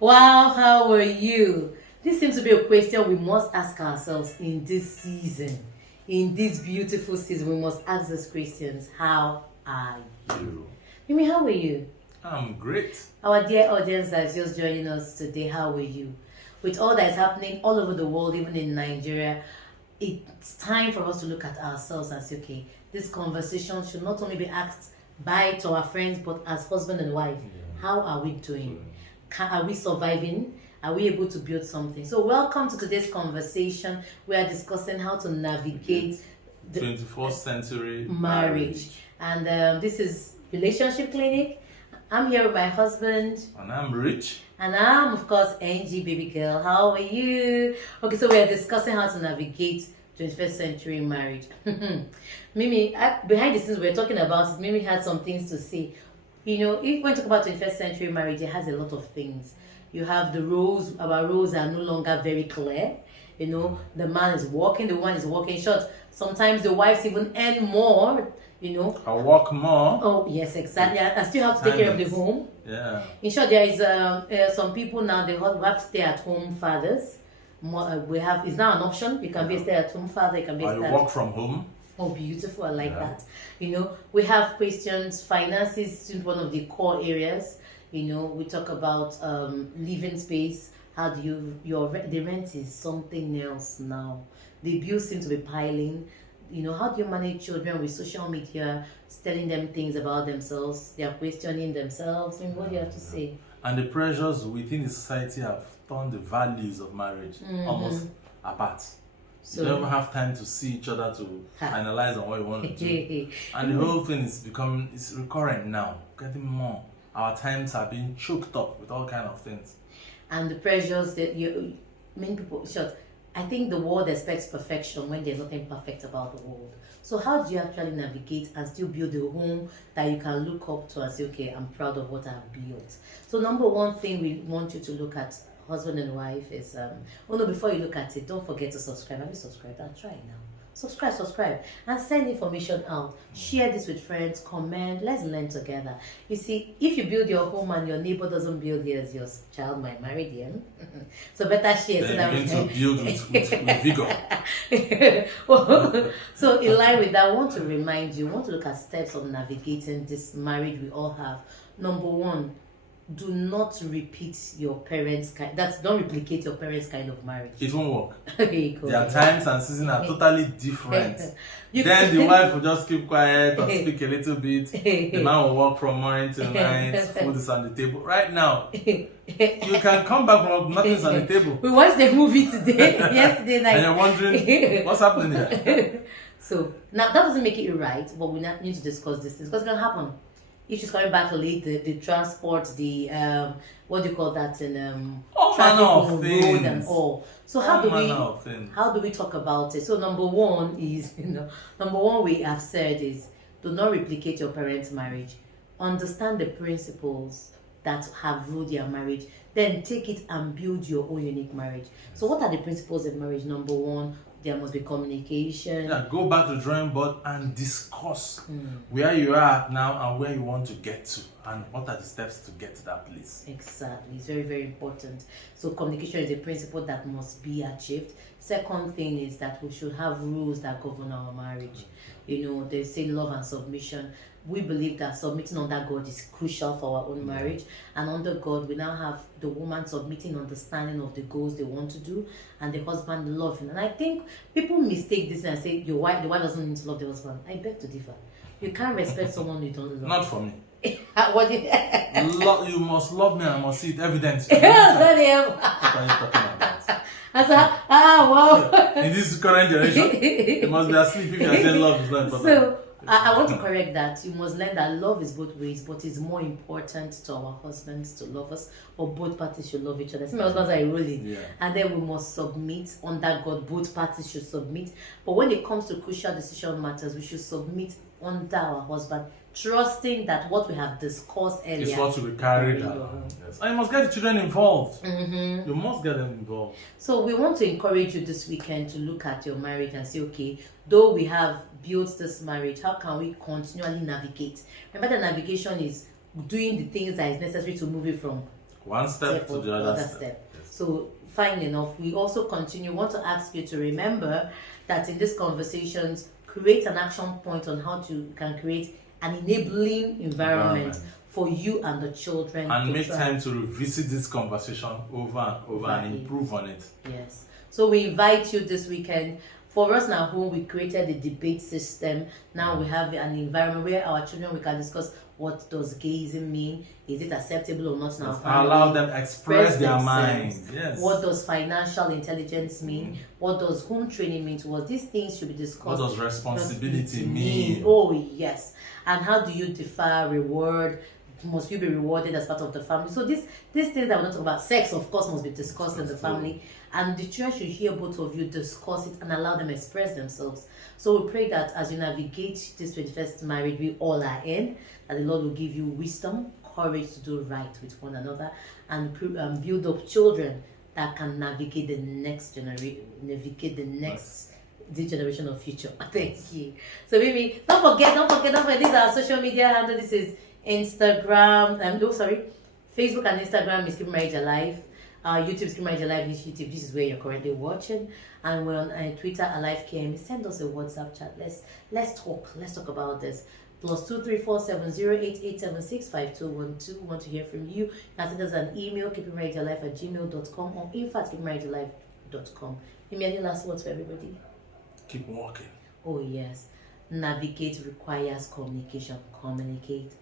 Wow, how are you? This seems to be a question we must ask ourselves in this season. In this beautiful season, we must ask these questions. How are you? Mimi, how are you? I'm great. Our dear audience that's just joining us today, how are you? With all that is happening all over the world, even in Nigeria, it's time for us to look at ourselves and say, okay, this conversation should not only be asked to our friends, but as husband and wife. Yeah. How are we doing? Are we surviving? Are we able to build something? So welcome to today's conversation. We are discussing how to navigate the 21st century marriage. And this is Relationship Clinic. I'm here with my husband. And I'm Rich. And I'm, of course, Ngee, baby girl. How are you? Okay, so we are discussing how to navigate 21st century marriage. Mimi, behind the scenes, we're talking about it. Mimi had some things to say. You know, if we talk about 21st century marriage, it has a lot of things. You have the roles, our roles are no longer very clear. You know, the man is working, the woman is working. Short. Sometimes the wives even earn more. You know, I work more. Oh yes, exactly. I still have to take care of the home. Yeah. In short, there is some people now they have stay-at-home fathers. We have it's now an option. You can be a stay-at-home father. You can be a work from home. Oh, beautiful! I like that. You know, we have questions. Finances is one of the core areas. You know, we talk about living space. How do the rent is something else now. The bills seem to be piling. You know, how do you manage children with social media, telling them things about themselves? They are questioning themselves. I mean, what do you have to say? And the pressures within the society have turned the values of marriage almost apart. So, you don't have time to see each other to analyze on what you want to do. And the whole thing is it's recurrent now, getting more. Our times are being choked up with all kind of things. And the pressures that many people, I think the world expects perfection when there's nothing perfect about the world. So how do you actually navigate and still build a home that you can look up to and say, okay, I'm proud of what I've built? So number one thing we want you to look at, husband and wife, is, before you look at it, don't forget to subscribe. Have you subscribed? I'll try it now. Subscribe and send information out. Share this with friends, comment, let's learn together. You see, if you build your home and your neighbor doesn't build theirs, your child might marry them. So better share. So that we can build with vigor. So in line with that, I want to remind you, I want to look at steps of navigating this marriage we all have. Number one, do not repeat your parents' don't replicate your parents' kind of marriage. It won't work. Their times and seasons are totally different. Then the wife will just keep quiet or speak a little bit. The man will work from morning till night. Food is on the table. Right now, you can come back from work, nothing's on the table. We watched the movie yesterday night. And you're wondering, what's happening here? So, now that doesn't make it right, but we need to discuss this. Because it's going to happen. If she's coming back late, the transport, the what do you call that in traffic on the road and all. So how do we talk about it? So number one we have said is do not replicate your parents' marriage. Understand the principles that have ruled your marriage. Then take it and build your own unique marriage. So what are the principles of marriage? Number one, there must be communication. Yeah, go back to the drawing board and discuss where you are at now and where you want to get to and what are the steps to get to that place. Exactly. It's very, very important. So communication is a principle that must be achieved. Second thing is that we should have rules that govern our marriage. You know, they say love and submission. We believe that submitting under God is crucial for our own marriage. And under God, we now have the woman submitting, understanding of the goals they want to do, and the husband loving. And I think people mistake this and say the wife doesn't need to love the husband. I beg to differ. You can't respect someone you don't love. Not for me. What did you must love me and I must see it evident. What are you talking about? I said, wow. In this current generation, you must be asleep if you are saying love is not important. So, I want to correct that. You must learn that love is both ways, but it's more important to our husbands to love us, or both parties should love each other. See, my husbands are ruling, and then we must submit under God. Both parties should submit. But when it comes to crucial decision matters, we should submit under our husband, trusting that what we have discussed earlier is what will be carried out. Yes. And you must get the children involved. You must get them involved. So we want to encourage you this weekend to look at your marriage and say, okay, though we have built this marriage, how can we continually navigate? Remember, the navigation is doing the things that is necessary to move it from One step to the other step. Yes. So fine enough, we also want to ask you to remember that in these conversations, create an action point on how to can create an enabling environment for you and the children. And make time to revisit this conversation over and over and improve on it. Yes. So we invite you this weekend. For us now, home, we created a debate system. Now we have an environment where our children, we can discuss what does gayism mean? Is it acceptable or not in our family? Allow them express their minds. Yes. What does financial intelligence mean? What does home training mean to us? These things should be discussed. What does responsibility mean? Oh, yes. And how do you defer reward? Must you be rewarded as part of the family? So these things that we're not talking about, sex of course must be discussed in the family, and the church should hear both of you discuss it and allow them express themselves. So we pray that as you navigate this 21st marriage we all are in, that the Lord will give you wisdom, courage to do right with one another, and build up children that can navigate the next generation, this generation of future. Thank you. So baby, don't forget, this is our social media handle. This is Instagram, Facebook and Instagram is Keeping Marriage Alive. YouTube is Keeping Marriage Alive Initiative. This is where you're currently watching, and we're on Twitter Alive KM. Send us a WhatsApp chat. Let's talk about this. +2347088765212. Want to hear from you? You can send us an email, keepingmarriagealive@gmail.com or info@keepingmarriagealive.com. Amy, any last words for everybody? Keep walking. Oh yes. Navigate requires communication. Communicate.